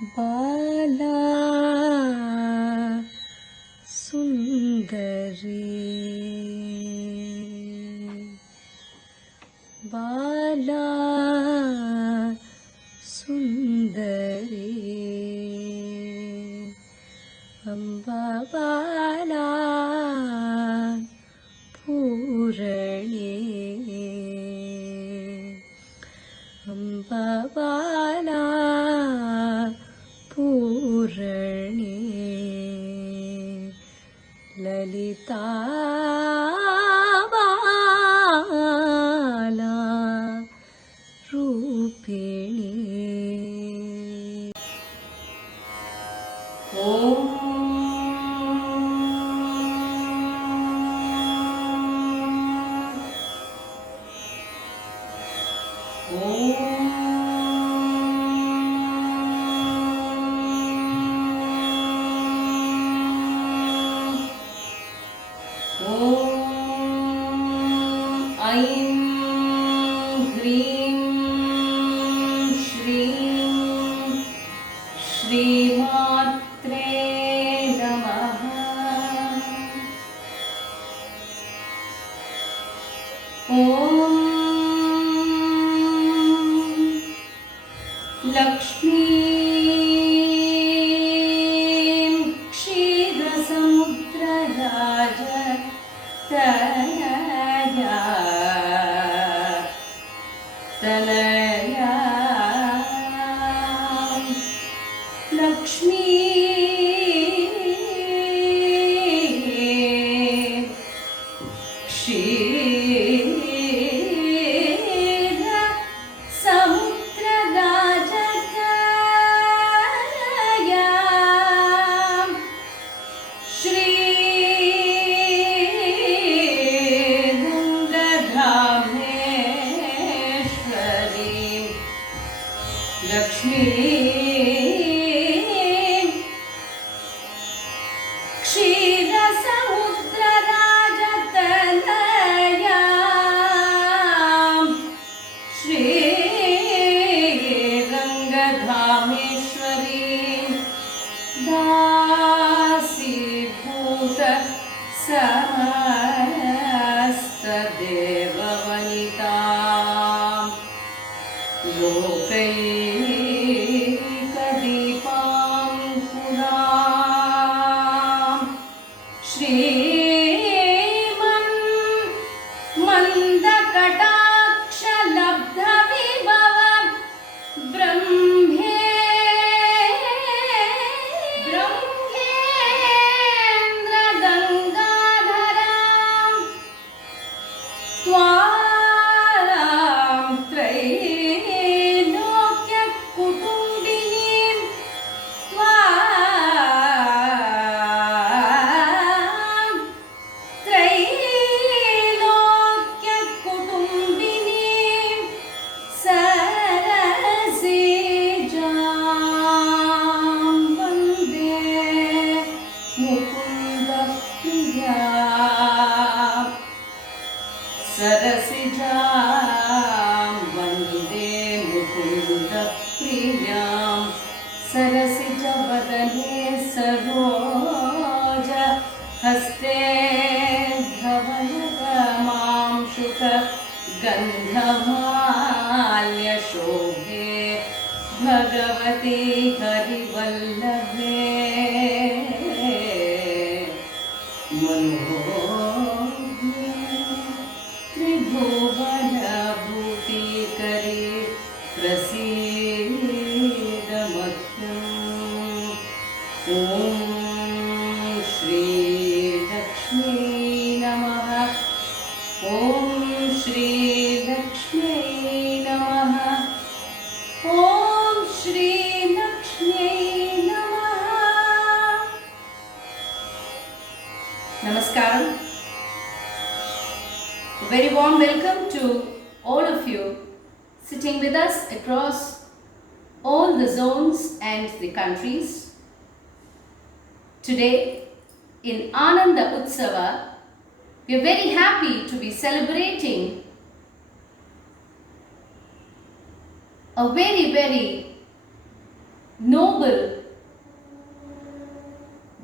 बाला सुंदरी बाला सुंदरी अम्बा बाला पूरणी अम्बा बाला पूरणी ललिता बाला रूपिणी। ऐं ह्रीं श्रीं श्रीमात्रे नमः। ॐ लक्ष्मीं क्षीरसमुद्रराजतनया तनया लक्ष्मी क्षीर समुद्रराजतनया श्री गंगाधामेश्वरी लक्ष्मी क्षीरसमुद्रराजतनया श्रीरङ्गधामेश्वरी दासीभूत समस्तदेववनिता लोकैकदीपाङ्कुरां श्रीमन्मन्दकटाक्षलब्धविभव ब्रह्मेन्द्रगङ्गाधरां त्वां त्रैलोक्यकुटुम्बिनीं त्वां त्रैलोक्यकुटुम्बिनीं सरसिजां वन्दे मुकुन्दप्रियां सरसिजां वन्दे मुकुन्दप्रियां सरसिजवदने सरोज हस्ते धवलगमां शुक गन्धमाल्यशोभे भगवती हरिवल्लभे मनोज्ञे त्रिभुवनभूतिकरी प्रसीद मह्यम्। ॐ श्रीलक्ष्मी नमः। ॐ श्रीलक्ष्मी नमः। ॐ श्रीलक्ष्मी नमः। Namaskaram. A very warm welcome to all of you sitting with us across all the zones and the countries. Today in Ananda Utsava, we are very happy to be celebrating a very noble,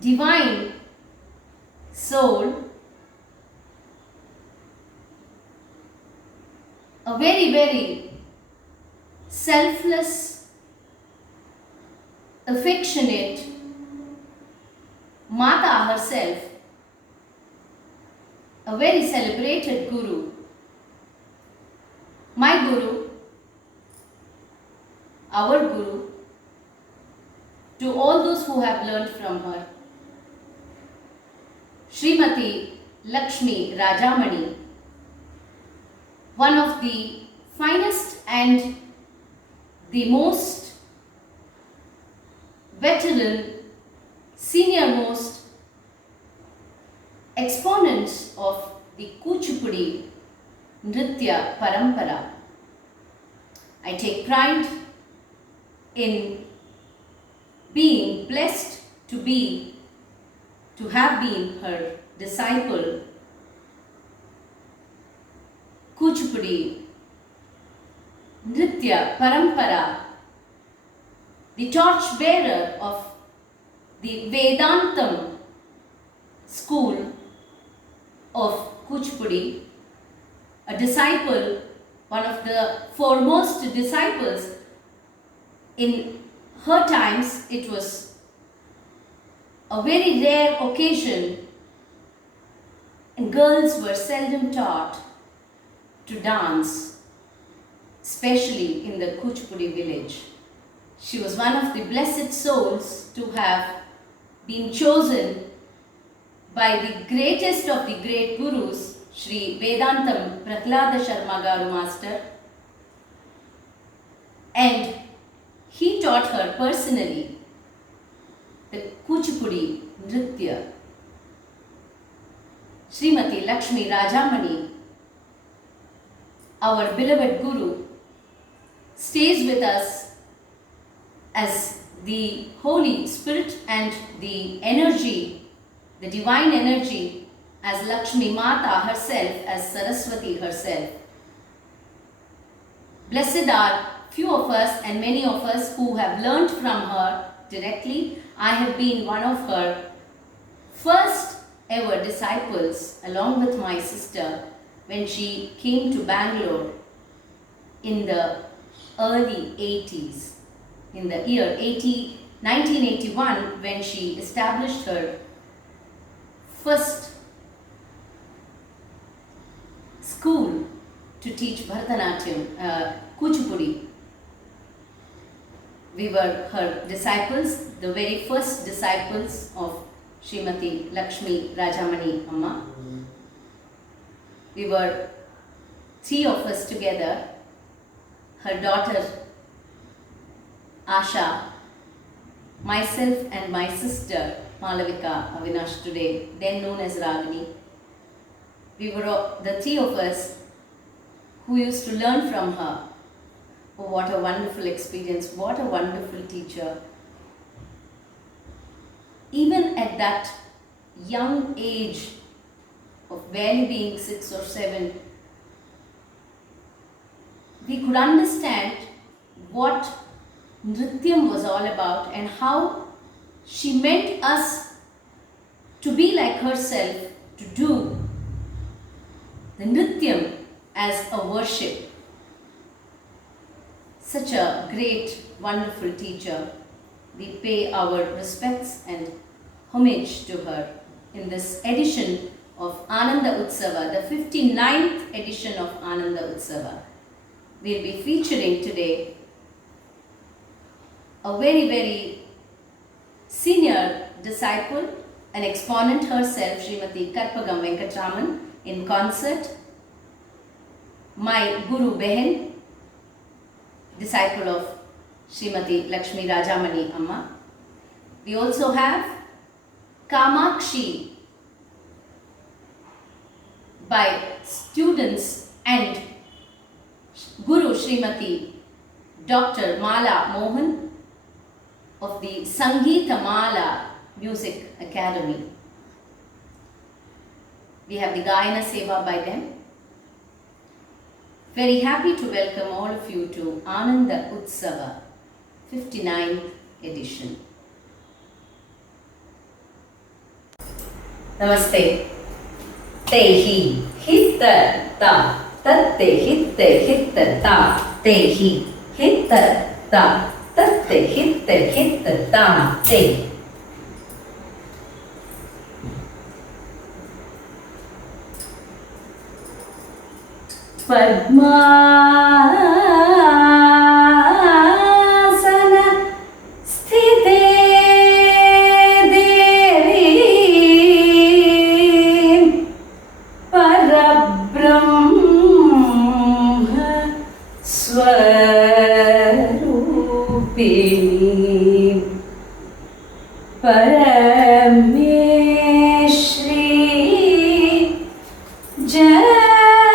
divine soul, a very, very selfless, affectionate Mata herself, a very celebrated Guru. My Guru, our Guru, to all those who have learned from her, Srimati Lakshmi Rajamani, one of the finest and the most veteran, senior-most exponents of the Kuchipudi Nritya Parampara. I take pride in being blessed to have been her disciple. Kuchipudi Nritya Parampara, the torchbearer of the Vedantam school of Kuchipudi, a disciple, one of the foremost disciples. In her times, it was a very rare occasion, and girls were seldom taught to dance, especially in the Kuchipudi village. She was one of the blessed souls to have been chosen by the greatest of the great gurus, Sri Vedantam Prahlada Sharma Garu Master, and he taught her personally the Kuchipudi Nritya. Srimati Lakshmi Rajamani, our beloved Guru, stays with us as the Holy Spirit and the energy, the divine energy, as Lakshmi Mata herself, as Saraswati herself. Blessed are few of us and many of us who have learnt from her directly. I have been one of her first ever disciples along with my sister when she came to Bangalore in the early 80s. In the year 1981, when she established her first school to teach Bharatanatyam, Kuchipudi. We were her disciples, the very first disciples of Srimati Lakshmi Rajamani Amma. We were three of us together, her daughter Asha, myself and my sister Malavika Avinash today, then known as Ragini. We were the three of us who used to learn from her. Oh, what a wonderful experience, what a wonderful teacher. Even at that young age of barely being 6 or 7, we could understand what Nrityam was all about and how she meant us to be like herself, to do the Nrityam as a worship. Such a great, wonderful teacher. We pay our respects and homage to her in this edition of Ananda Utsava, the 59th edition of Ananda Utsava. We'll be featuring today a very, very senior disciple, an exponent herself, Srimati Karpagam Venkatraman, in concert. My Guru Behen, disciple of Srimati Lakshmi Rajamani Amma. We also have Kamakshi by students and Guru Srimati Dr. Mala Mohan of the Sangeeta Mala Music Academy. We have the Gayana Seva by them. Very happy to welcome all of you to Ananda Utsava, 59th edition. Namaste. Tehi hitta ta tatte hitte hitta ta tehi hitta ta tatte hitte hitta ta te. Padmasana sthite devi parabrahma swarupini parameshri Jagannatha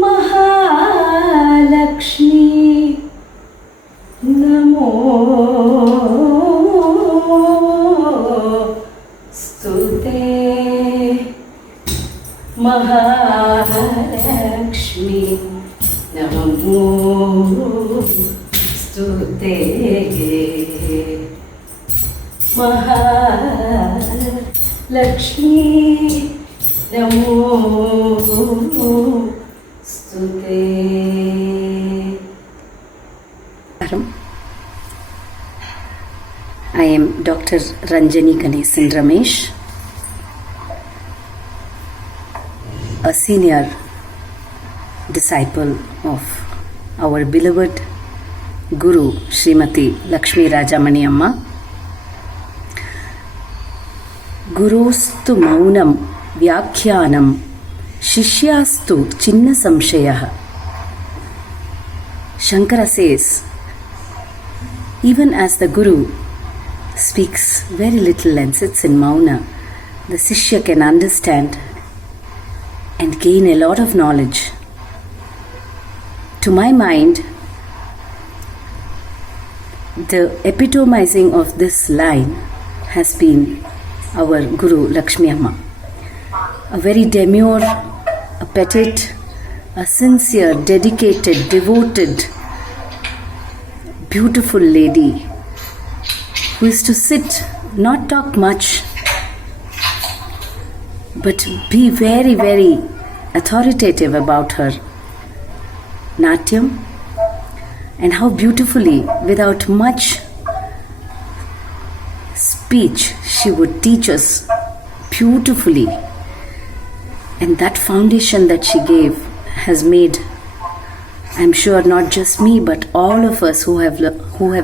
Mahalakshmi Namo Stute Mahalakshmi Namo Stute Mahalakshmi Namo Stute. I am Dr. Ranjani Ganesan Ramesh, a senior disciple of our beloved Guru Srimati Lakshmi Rajamani Amma. Gurustu maunam vyakhyanam shishyastu chinna samshayah. Shankara says, even as the Guru speaks very little and sits in Mauna, the Sishya can understand and gain a lot of knowledge. To my mind, the epitomizing of this line has been our Guru Lakshmi Amma. A very demure, a petite, a sincere, dedicated, devoted, beautiful lady who is to sit, not talk much, but be very, very authoritative about her Natyam, and how beautifully, without much speech, she would teach us beautifully. And that foundation that she gave has made, I'm sure, not just me, but all of us who have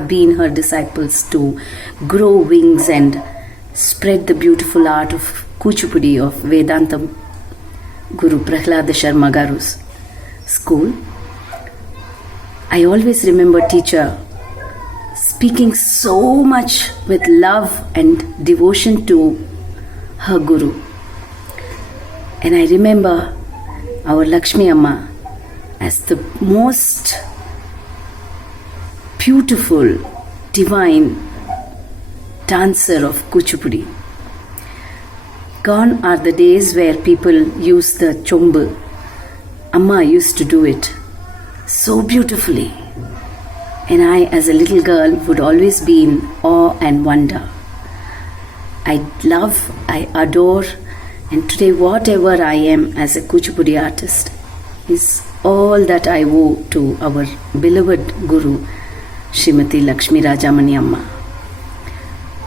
been her disciples to grow wings and spread the beautiful art of Kuchipudi of Vedantam Guru Prahlada Sharma Garu's school. I always remember teacher speaking so much with love and devotion to her Guru. And I remember our Lakshmi Amma as the most beautiful, divine dancer of Kuchipudi. Gone are the days where people use the chombu. Amma used to do it so beautifully. And I, as a little girl, would always be in awe and wonder. I love, I adore, and today whatever I am as a Kuchipudi artist is all that I owe to our beloved Guru, Srimati Lakshmi Rajamani Amma.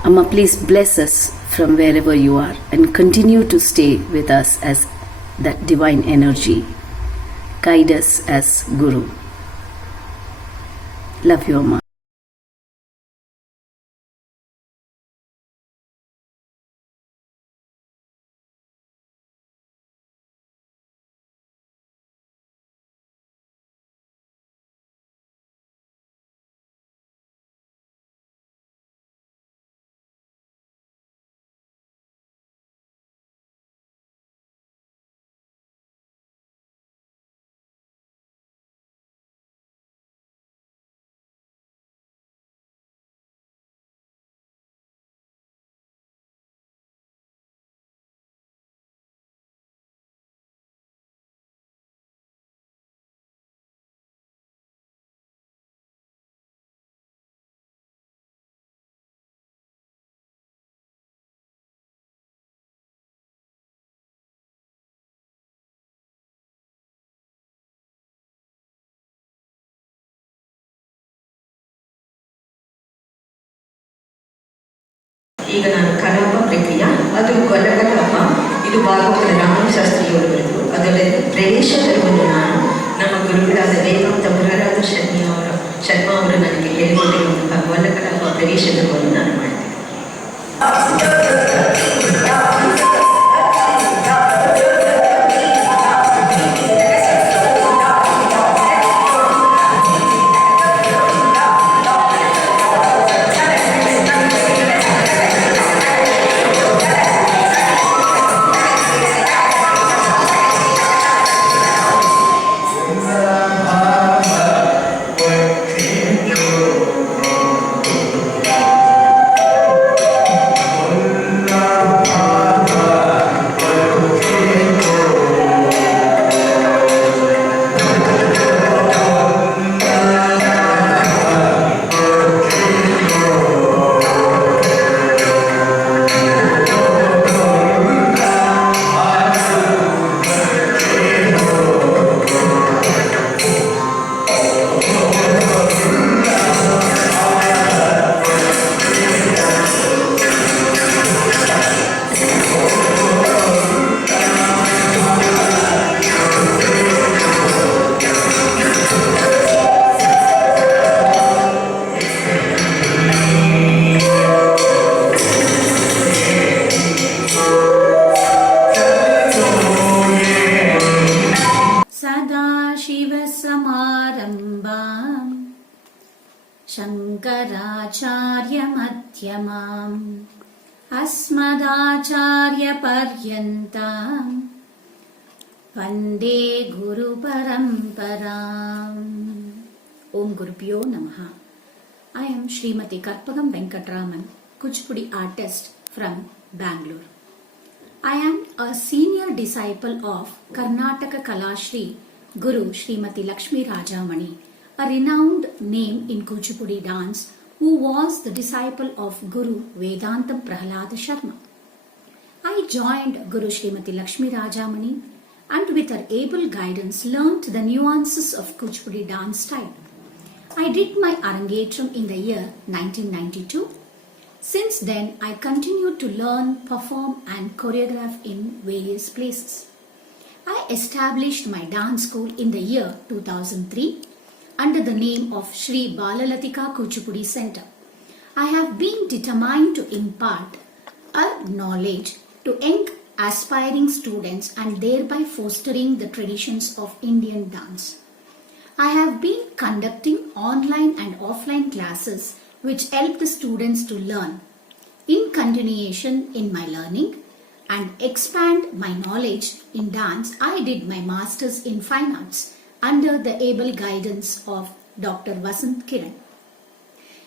Amma, please bless us from wherever you are and continue to stay with us as that divine energy. Guide us as Guru. Love you, Amma. ಈಗ ನಾನು ಕಲಾಪ ಪ್ರಕ್ರಿಯೆ ಅದು ಗೊಲ್ಲಕಲಾಪ ಇದು ಭಾಗವತ ರಾಮಶಾಸ್ತ್ರಿಯವರು ಬರೆದು ಅದರ ಪ್ರವೇಶ ತರುವುದು ನಾನು ನಮ್ಮ ಗುರುಗಳಾದ ವೇದಾಂತ ಮುರಾರಾಧ ಶರ್ಮಾ ಅವರು ನನಗೆ ಹೇಳಿಕೊಟ್ಟಿರುವಂತಹ ಗೊಲ್ಲಕಲಾಪ ಪ್ರವೇಶ ತರುವನ್ನು ನಾನು ಮಾಡಿದೆ. सदाशिवसमारम्भाम् शङ्कराचार्यमध्यमाम् अस्मदाचार्यपर्यन्ताम् वन्दे गुरुपरम्पराम्. Om Gurubhyo Namaha. I am Srimati Karpagam Venkatraman, Kuchipudi artist from Bangalore. I am a senior disciple of Karnataka Kalashri Guru Srimati Lakshmi Rajamani, a renowned name in Kuchipudi dance, who was the disciple of Guru Vedantam Prahalada Sharma. I joined Guru Srimati Lakshmi Rajamani and with her able guidance learnt the nuances of Kuchipudi dance style. I did my Arangetram in the year 1992. Since then, I continued to learn, perform and choreograph in various places. I established my dance school in the year 2003 under the name of Sri Balalatika Kuchipudi Center. I have been determined to impart a knowledge to young aspiring students and thereby fostering the traditions of Indian dance. I have been conducting online and offline classes which help the students to learn. In continuation in my learning and expand my knowledge in dance, I did my Masters in Fine Arts under the able guidance of Dr. Vasant Kiran.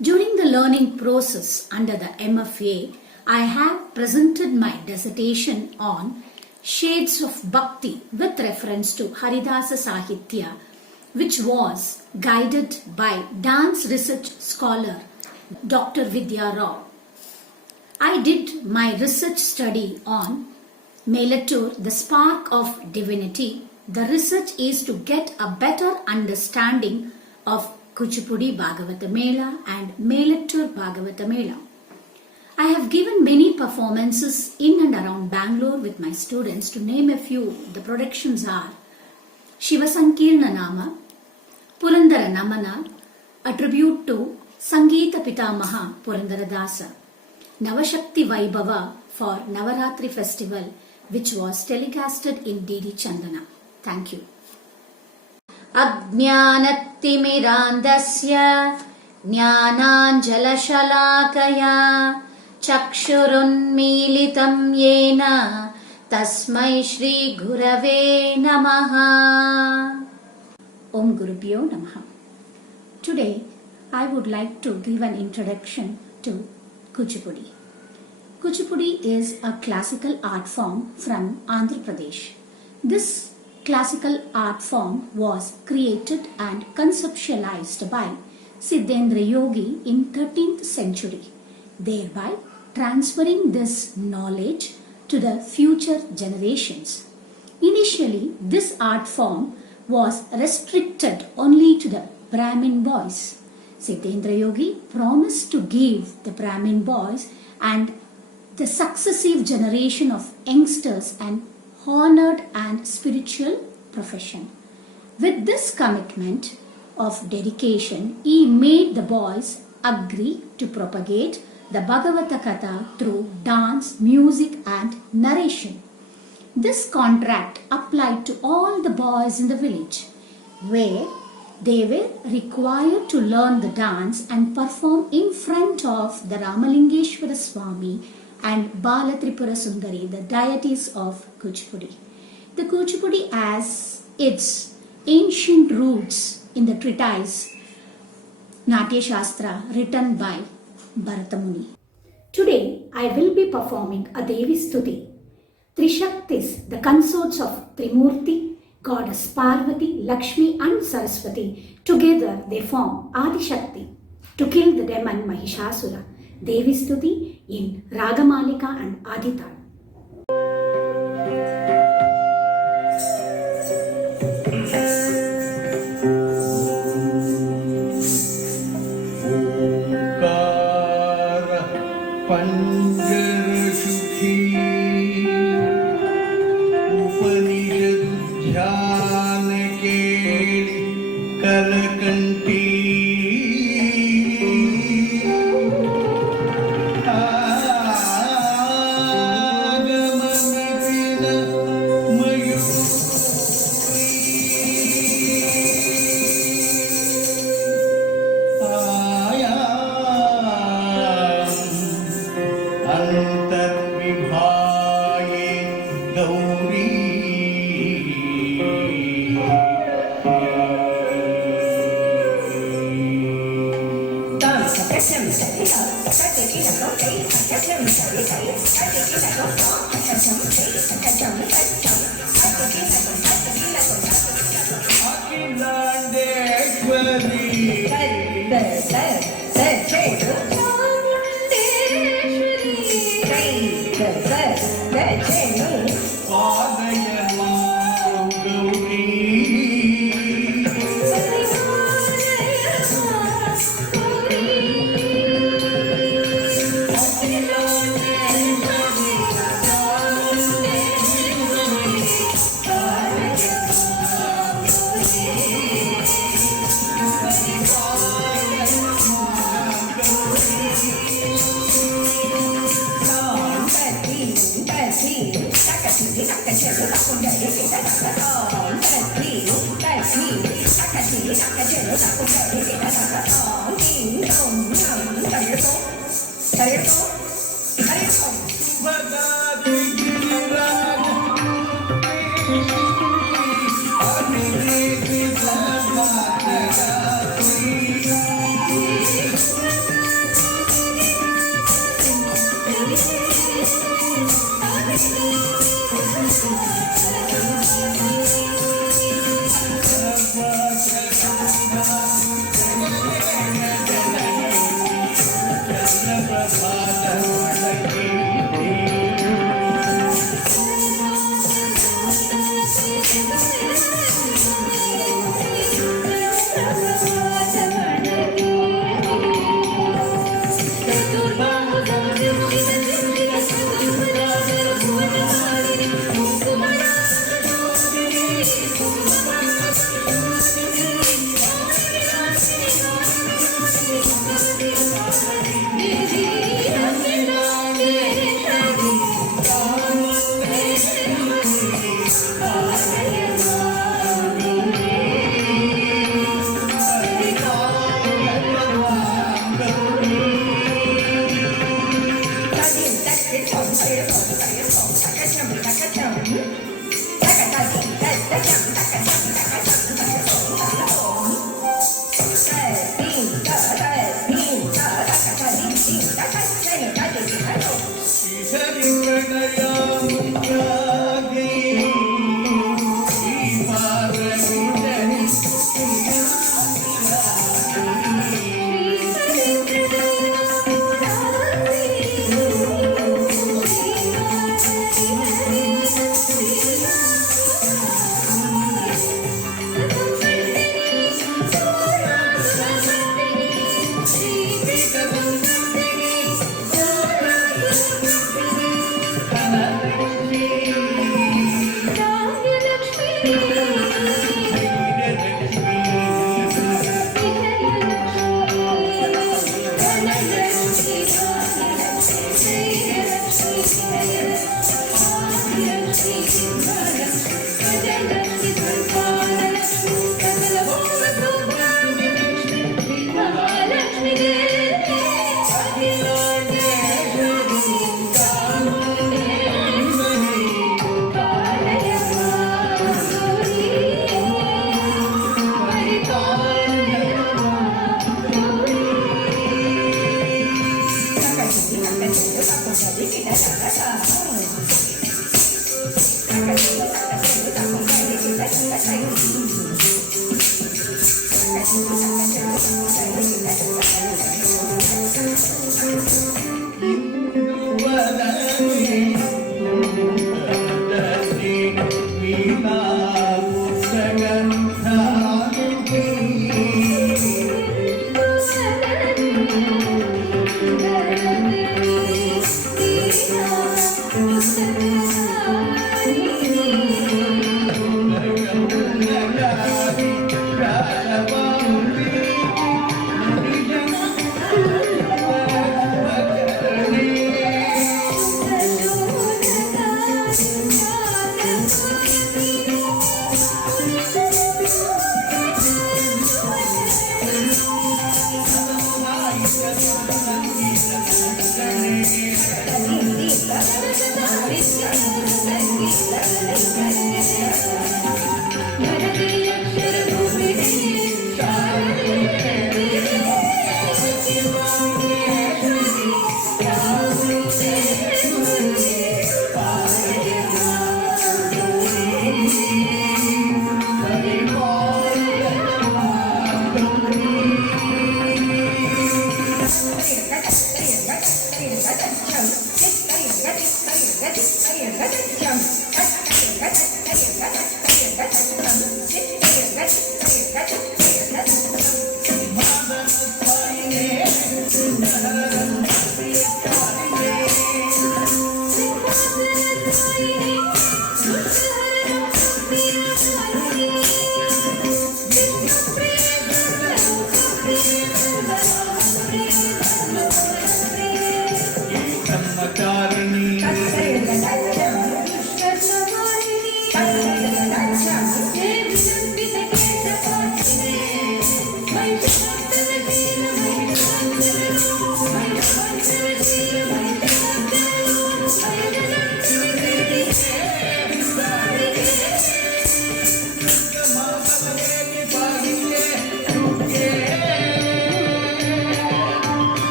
During the learning process under the MFA, I have presented my dissertation on Shades of Bhakti with reference to Haridasa Sahitya, which was guided by dance research scholar Dr. Vidya Rao. I did my research study on Melatur, the Spark of Divinity. The research is to get a better understanding of Kuchipudi Bhagavata Mela and Melatur Bhagavata Mela. I have given many performances in and around Bangalore with my students. To name a few, the productions are Shivasankirna Nama, Purandara Namana, a tribute to Sangeeta Pitamaha Purandaradasa, Navashakti Vaibhava for Navaratri festival, which was telecasted in DD Chandana. Thank you. Ajnanattimirandasya Jnananjalashalakaya Chakshurunmilitam yena Tasmai Shri Gurave Namaha. Om Gurubhyo Namaha. Today, I would like to give an introduction to Kuchipudi. Kuchipudi is a classical art form from Andhra Pradesh. This classical art form was created and conceptualized by Siddhendra Yogi in 13th century, thereby transferring this knowledge to the future generations. Initially, this art form was restricted only to the Brahmin boys. Siddhendra Yogi promised to give the Brahmin boys and the successive generation of youngsters an honored and spiritual profession. With this commitment of dedication, he made the boys agree to propagate the Bhagavata Katha through dance, music and narration. This contract applied to all the boys in the village, where they were required to learn the dance and perform in front of the Ramalingeshwara Swami and Bala Tripura Sundari, the deities of Kuchipudi. The Kuchipudi has its ancient roots in the treatise Natya Shastra written by Bharata Muni. Today I will be performing a Devi Stuti. Trishaktis, the consorts of Trimurti, Goddess Parvati, Lakshmi and Saraswati, together they form Adi Shakti to kill the demon Mahishasura. Devi Stuti in Ragamalika and Adital.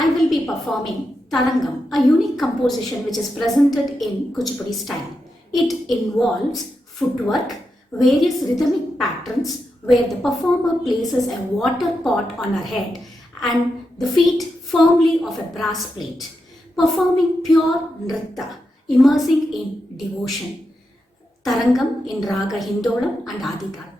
I will be performing Tarangam, a unique composition which is presented in Kuchipudi style. It involves footwork, various rhythmic patterns where the performer places a water pot on her head and the feet firmly of a brass plate, performing pure nritta, immersing in devotion. Tarangam in Raga Hindolam and Adital.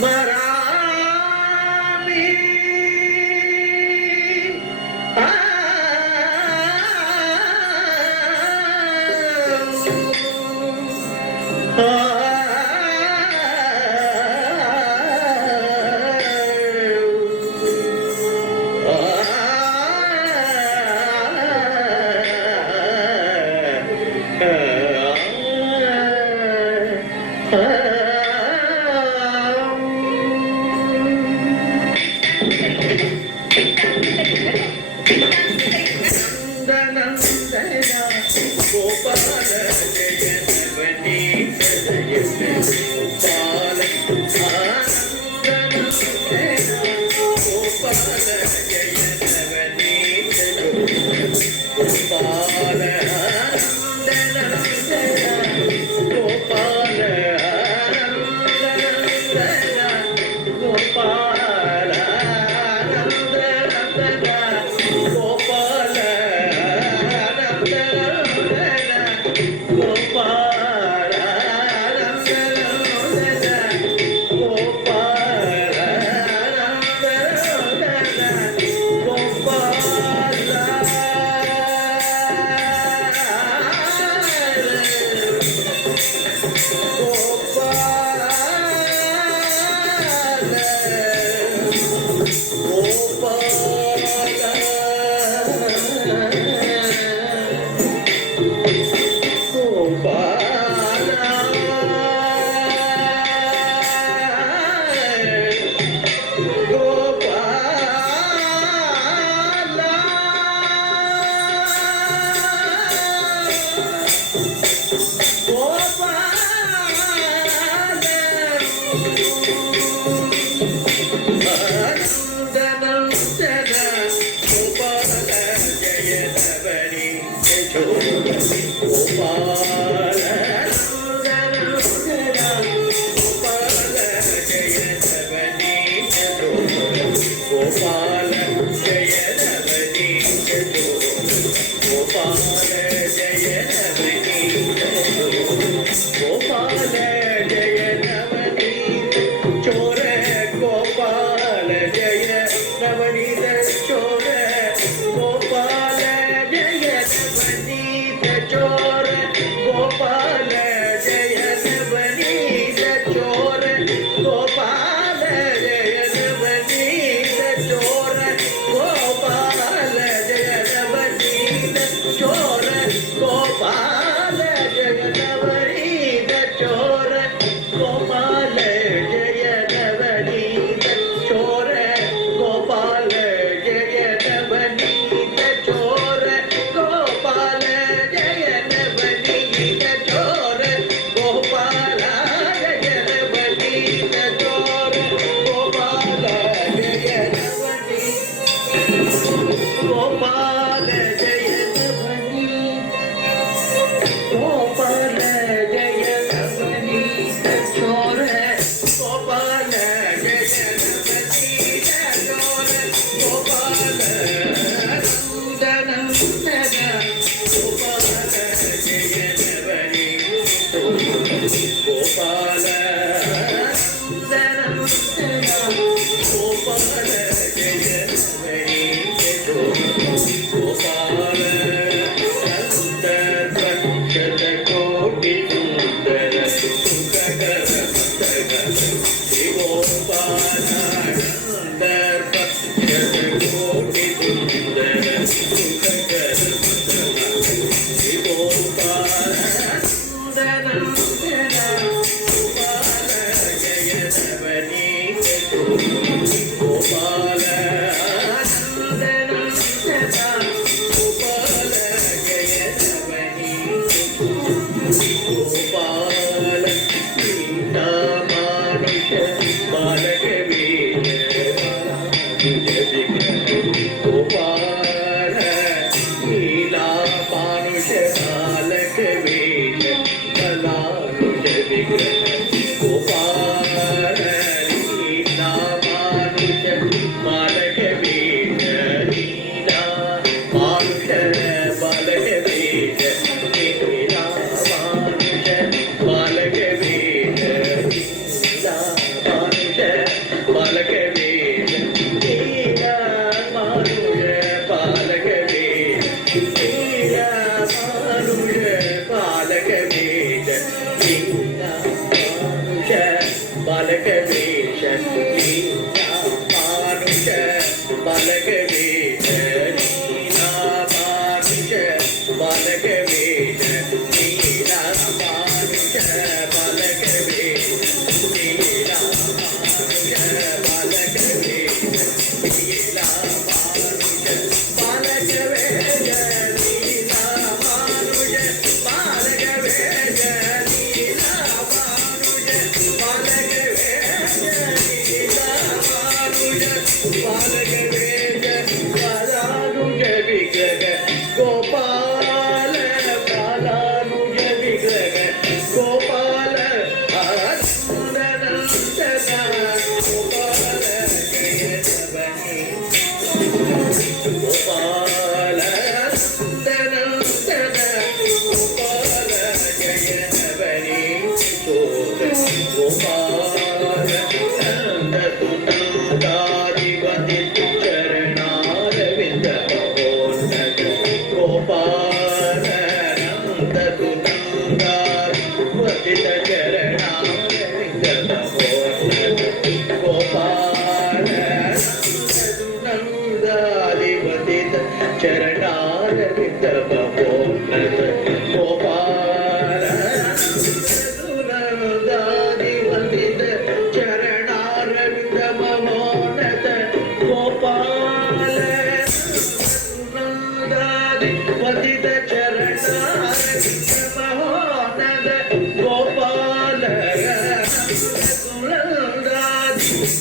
स्मरामि बालक वेश लीला मानुष बालक वेश लीला मानुष बालक वेश लीला मानुष बालक वेश लीला मानुष बालक वेश लीला मानुष बालक वेश लीला मानुष बालक वेश लीला मानुष बालक वेश लीला मानुष बालक वेश बालानुज विग्रह गोपाल बालानुज विग्रह गोपाल आनंदनंदन गोपाल जय जवनी गोपाल नंदनंदन गोपाल जय जवनी गोपाल नंद सुनंदादिवदित चरणारविंद महोन्नत गोपाल नंद सुनंदादिवदित चरणारविंद महोन्नत गोपाल नंदादिवदित चरणारविंद महोन्नत गोपाल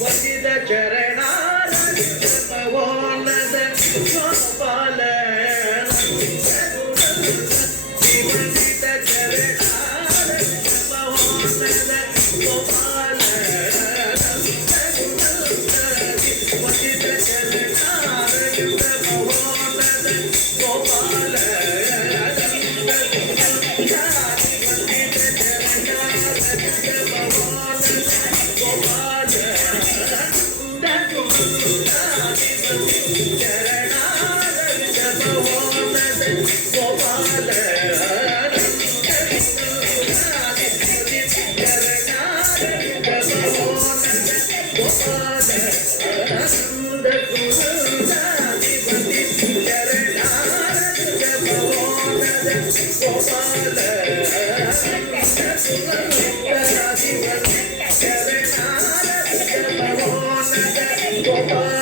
नंदादिवदित चरणारविंद महोन्नत गोपाल नंदादिवदित चरणारविंद महोन्नत गोपाल नंदादिवदित चरणारविंद महोन्नत गोपाल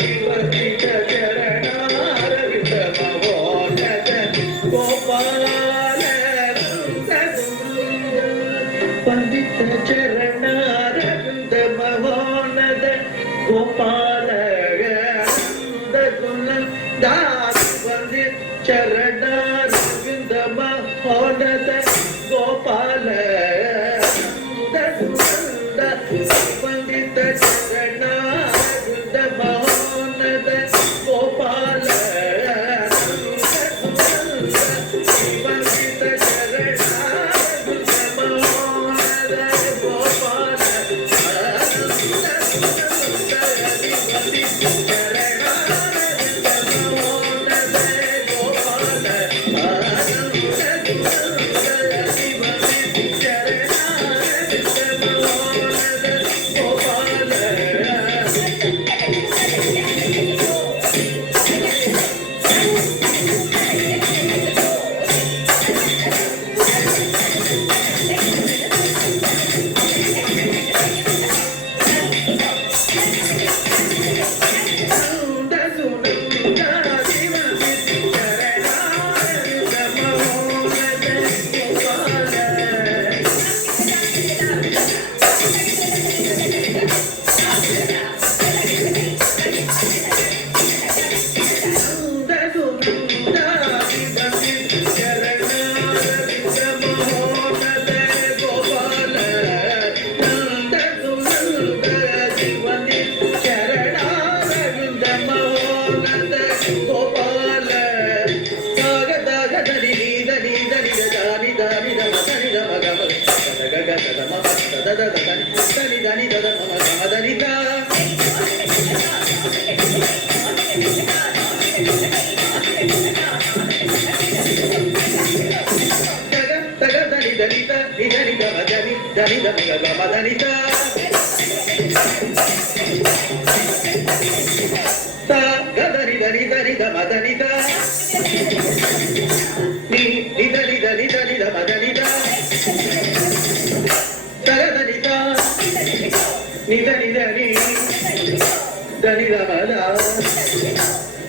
दिवदित चरणारविंद महोन्नत गोपाल दिवदित चरणारविंद महोन्नत गोपाल पंडित चरणारविंद महोन्नत गोपाल दास पंडित चरणारविंद महोन्नत गोपाल पंडित चरणारविंद महोन्नत गोपाल पंडित चरणारविंद महोन्नत गोपाल चरणारविंद महोन्नत गोपाल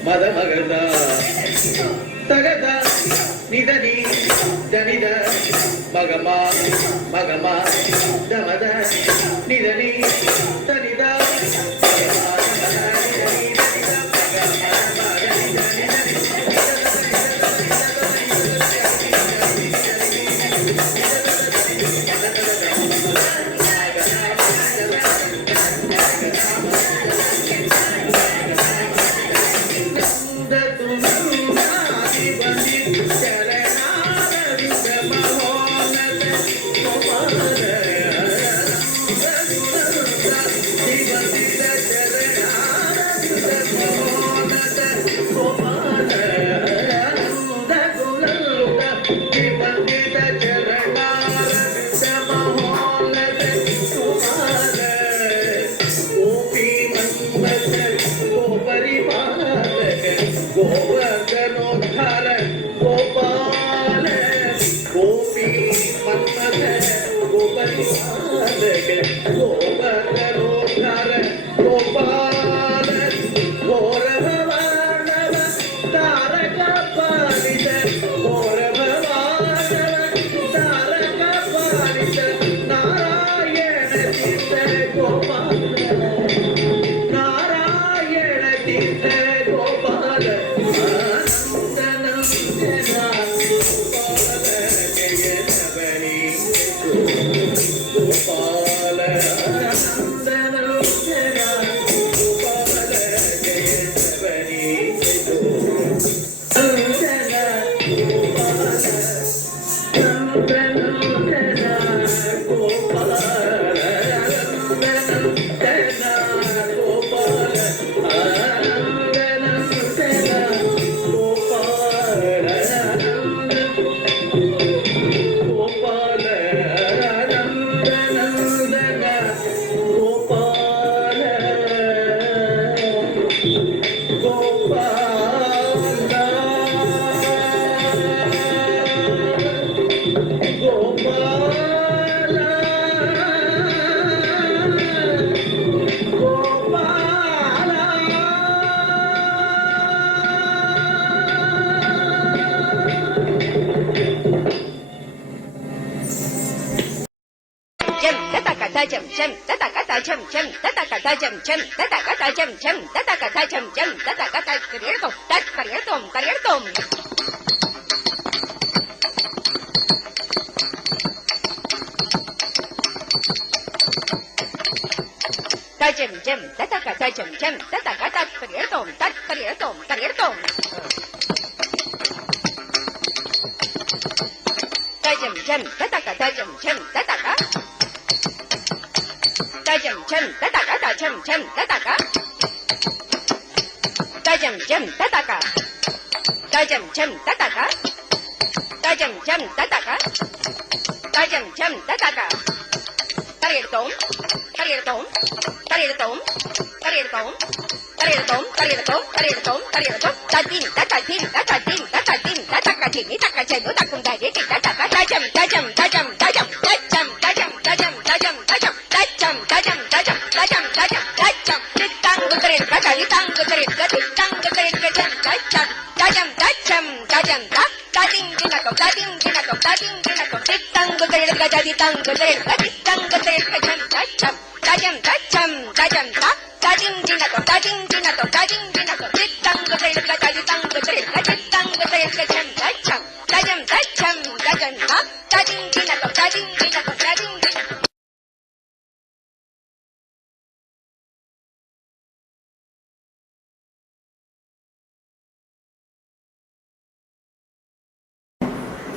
மத மகதா தகதா நிதனி தனித மகமா மகமா தமத நிதனி Tanitha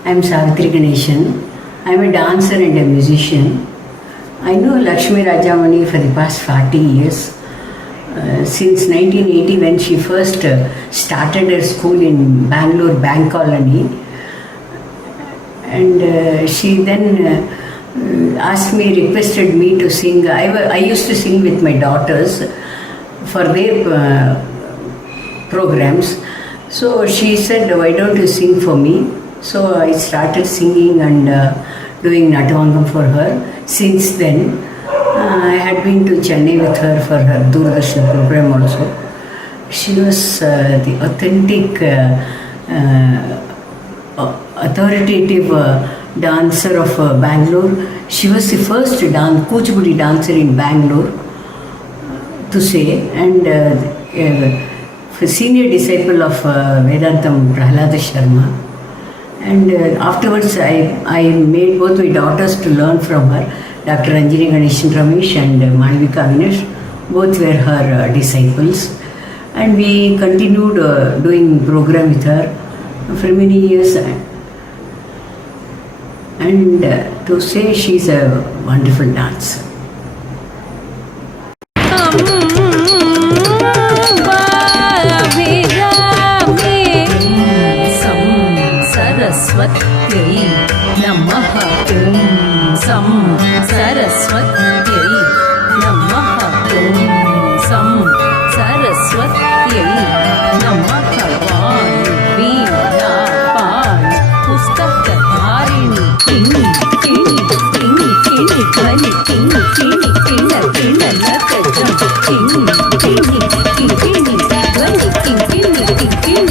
I am Savitri Ganeshan. I am a dancer and a musician. I know Lakshmi Rajamani for the past 40 years. Since 1980, when she first started her school in Bangalore Bank Colony, and she then requested me to sing. I used to sing with my daughters for their programs. So she said, why don't you sing for me? So I started singing and doing Natavangam for her. Since then, I had been to Chennai with her for her Doordarshan program also. She was the authentic, authoritative dancer of Bangalore. She was the first Kuchipudi dancer in Bangalore to say, and senior disciple of Vedantam Prahlada Sharma. And afterwards, I made both my daughters to learn from her. Dr. Anjani Ganeshan Ramesh and Malvika Avinash, both were her disciples. And we continued doing program with her for many years. And to say she's a wonderful dancer. सरस्वत्यै नमः ॐ सं सरस्वत्यै नमः ॐ सं सरस्वत्यै नमः वीणा पाण पुस्तकधारिणी किणि किणि किणि किणि ध्वनि किणि किणि किण किण नकजं किणि किणि किणि ध्वनि किणि किणि किण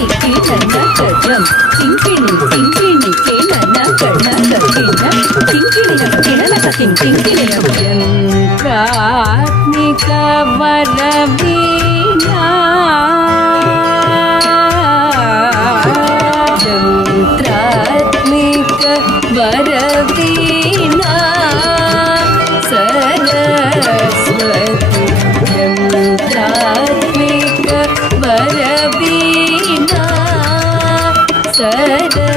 नकजं किंकिणी किंकिणी केन नक नक किण किंकिणी नक किण नक किंकिणी यंत्रात्मिक वरवीणा यंत्रात्मिक वरवीणा सरस्वती यंत्रात्मिक वरवीणा सरस्वती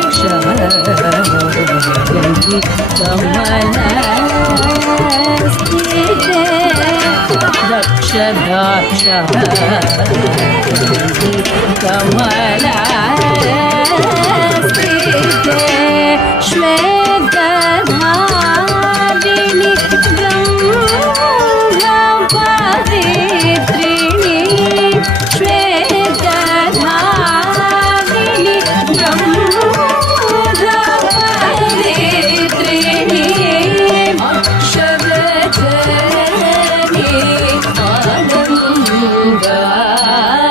श्वेतधारिणि ब्रह्मपवित्रिणि श्वेतधारिणि ब्रह्मपवित्रिणि अक्षरजनि आनन्दा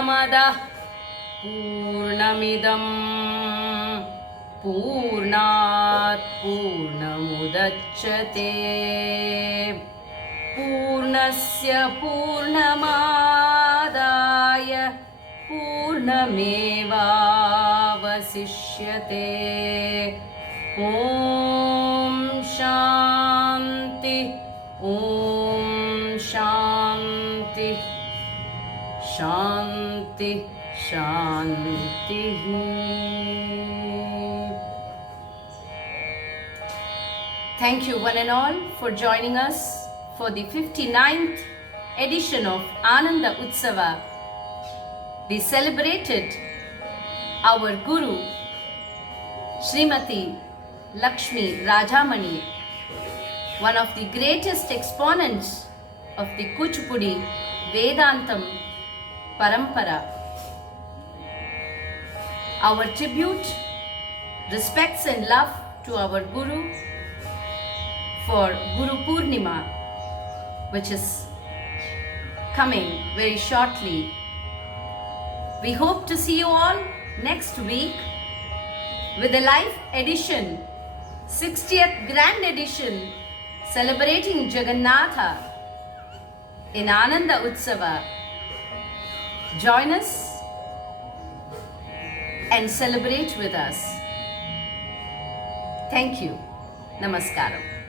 पूर्णमदः पूर्णमिदं पूर्णात् पूर्णमुदच्यते पूर्णस्य पूर्णमादाय पूर्णमेवावशिष्यते ॐ शान्ति ॐ शान्ति शान्ति शान्तिः Thank you one and all for joining us for the 59th edition of Ananda Utsava. We celebrated our Guru, Srimati Lakshmi Rajamani, one of the greatest exponents of the Kuchipudi Vedantam Parampara. Our tribute, respects and love to our Guru for Guru Purnima, which is coming very shortly. We hope to see you all next week with a live edition, 60th grand edition, celebrating Jagannatha in Ananda Utsava. Join us and celebrate with us. Thank you. Namaskaram.